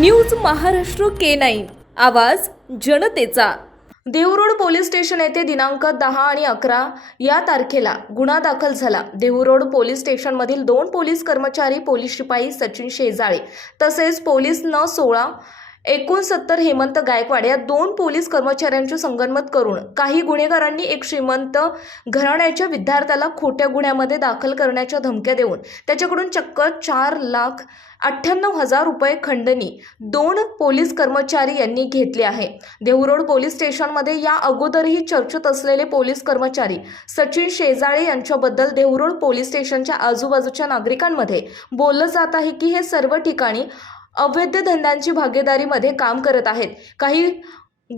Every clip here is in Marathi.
News Maharashtra K nine. आवाज जनतेचा. देहूरोड पोलीस स्टेशन येथे दिनांक दहा आणि अकरा या तारखेला गुन्हा दाखल झाला. देहूरोड पोलीस स्टेशनमधील दोन पोलीस कर्मचारी पोलीस शिपाई सचिन शेजाळे तसेच पोलीस न सोळा एकोणसत्तर हेमंत गायकवाड या दोन पोलीस कर्मचाऱ्यांची संगनमत करून काही गुन्हेगारांनी एक श्रीमंत घराण्याच्या विद्यार्थ्याला खोट्या गुन्ह्यामध्ये दाखल करण्याच्या धमक्या देऊन त्याच्याकडून चक्क चार लाख अठ्ठ्याण्णव हजार रुपये खंडणी दोन पोलीस कर्मचारी यांनी घेतले आहे. देहूरोड पोलीस स्टेशनमध्ये या अगोदरही चर्चेत असलेले पोलीस कर्मचारी सचिन शेजाळे यांच्याबद्दल देहूरोड पोलीस स्टेशनच्या आजूबाजूच्या नागरिकांमध्ये बोललं जात आहे की हे सर्व ठिकाणी अवैध धंद्यांची भागीदारीमध्ये काम करत आहेत. काही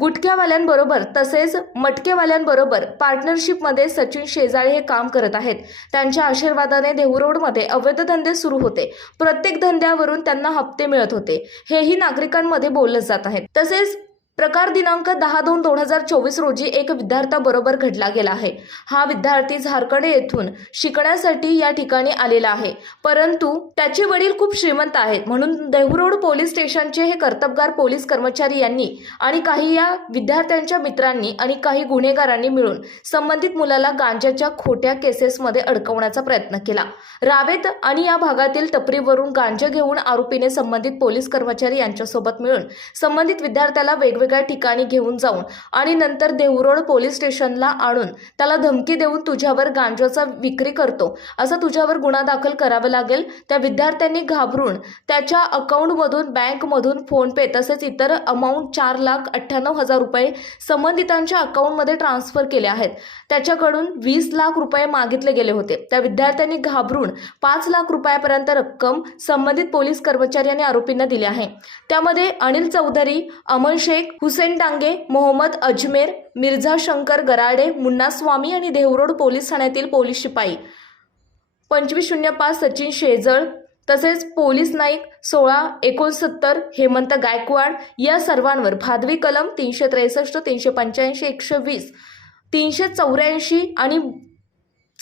गुटख्यावाल्यांबरोबर तसेच मटकेवाल्यांबरोबर पार्टनरशिपमध्ये सचिन शेजाळे हे काम करत आहेत. त्यांच्या आशीर्वादाने देहूरोडमध्ये अवैध धंदे सुरू होते. प्रत्येक धंद्यावरून त्यांना हप्ते मिळत होते. हेही नागरिकांमध्ये बोललं जात आहे. तसेच प्रकार दिनांक दहा दोन दोन हजार चोवीस रोजी एक विद्यार्थ्याबरोबर घडला गेला आहे. हा विद्यार्थी झारखंड येथून शिकण्यासाठी या ठिकाणी आलेला आहे. परंतु त्याचे वडील खूप श्रीमंत आहेत. म्हणून देहरोड पोलीस स्टेशनचे हे कर्तबगार पोलीस कर्मचारी यांनी आणि काही या विद्यार्थ्यांच्या मित्रांनी आणि काही गुन्हेगारांनी मिळून संबंधित मुलाला गांजाच्या खोट्या केसेसमध्ये अडकवण्याचा प्रयत्न केला. रावेत आणि या भागातील टपरीवरून गांजा घेऊन आरोपीने संबंधित पोलीस कर्मचारी यांच्यासोबत मिळून संबंधित विद्यार्थ्याला वेगवेगळ्या वेगवेगळ्या ठिकाणी घेऊन जाऊन आणि नंतर देवरोड पोलीस स्टेशनला आणून त्याला धमकी देऊन तुझ्यावर गांजाचा विक्री करतो. असं तुझ्यावर गुन्हा दाखल करावा लागेल. त्या विद्यार्थ्यांनी घाबरून त्याच्या अकाउंटमधून बँकमधून फोनपे तसेच इतर अमाऊंट चार लाख अठ्ठ्याण्णव हजार रुपये संबंधितांच्या अकाउंटमध्ये ट्रान्सफर केले आहेत. त्याच्याकडून वीस लाख रुपये मागितले गेले होते. त्या विद्यार्थ्यांनी घाबरून पाच लाख रुपयापर्यंत रक्कम संबंधित पोलीस कर्मचारी आणि आरोपींना दिली आहे. त्यामध्ये अनिल चौधरी अमन शेख हुसेन डांगे मोहम्मद अजमेर मिर्झा शंकर गराडे मुन्ना स्वामी आणि देहरोड पोलीस ठाण्यातील पोलीस शिपाई. पंचवीस शून्य पाच सचिन शेजळ तसेच पोलीस नाईक सोळा एकोणसत्तर हेमंत गायकवाड या सर्वांवर भादवी कलम तीनशे त्रेसष्ट तीनशे पंच्याऐंशी एकशे वीस तीनशे चौऱ्याऐंशी आणि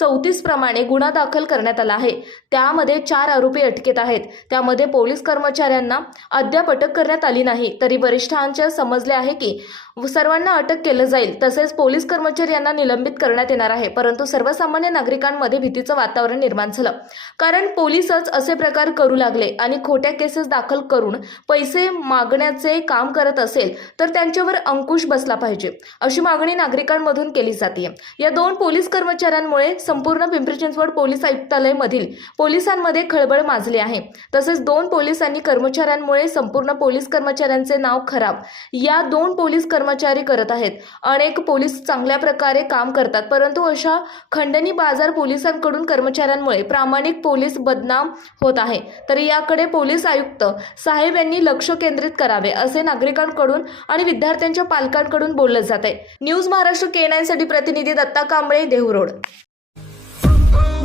चौतीस प्रमाणे गुन्हा दाखल करण्यात आला आहे. त्यामध्ये चार आरोपी अटकेत आहेत. त्यामध्ये पोलीस कर्मचाऱ्यांना अद्याप अटक करण्यात आली नाही. तरी वरिष्ठांच्या समजले आहे की सर्वांना अटक केलं जाईल तसेच पोलीस कर्मचारी यांना निलंबित करण्यात येणार आहे. परंतु सर्वसामान्य नागरिकांमध्ये भीतीचं वातावरण निर्माण झालं. कारण पोलीसच असे प्रकार करू लागले आणि खोट्या केसेस दाखल करून पैसे मागण्याचे काम करत असेल तर त्यांच्यावर अंकुश बसला पाहिजे अशी मागणी नागरिकांमधून केली जाते या दोन पोलीस कर्मचाऱ्यांमुळे संपूर्ण पिंपरी चिंचवड पोलीस आयुक्तालय मधील पोलिसांमध्ये खळबळ माजली आहे. तसेच दोन पोलिसांनी कर्मचाऱ्यांमुळे संपूर्ण पोलीस कर्मचाऱ्यांचे नाव खराब. या दोन पोलीस कर्मचारी करत आहेत. अनेक पोलीस चांगल्या प्रकारे काम करतात. परंतु अशा खंडणी बाजार पोलिसांकडून कर्मचाऱ्यांमुळे प्रामाणिक पोलीस बदनाम होत आहे. तरी याकडे पोलीस आयुक्त साहेब यांनी लक्ष केंद्रित करावे असे नागरिकांकडून आणि विद्यार्थ्यांच्या पालकांकडून बोललं जात. आहे न्यूज महाराष्ट्र के साठी प्रतिनिधी दत्ता कांबळे देहूरोड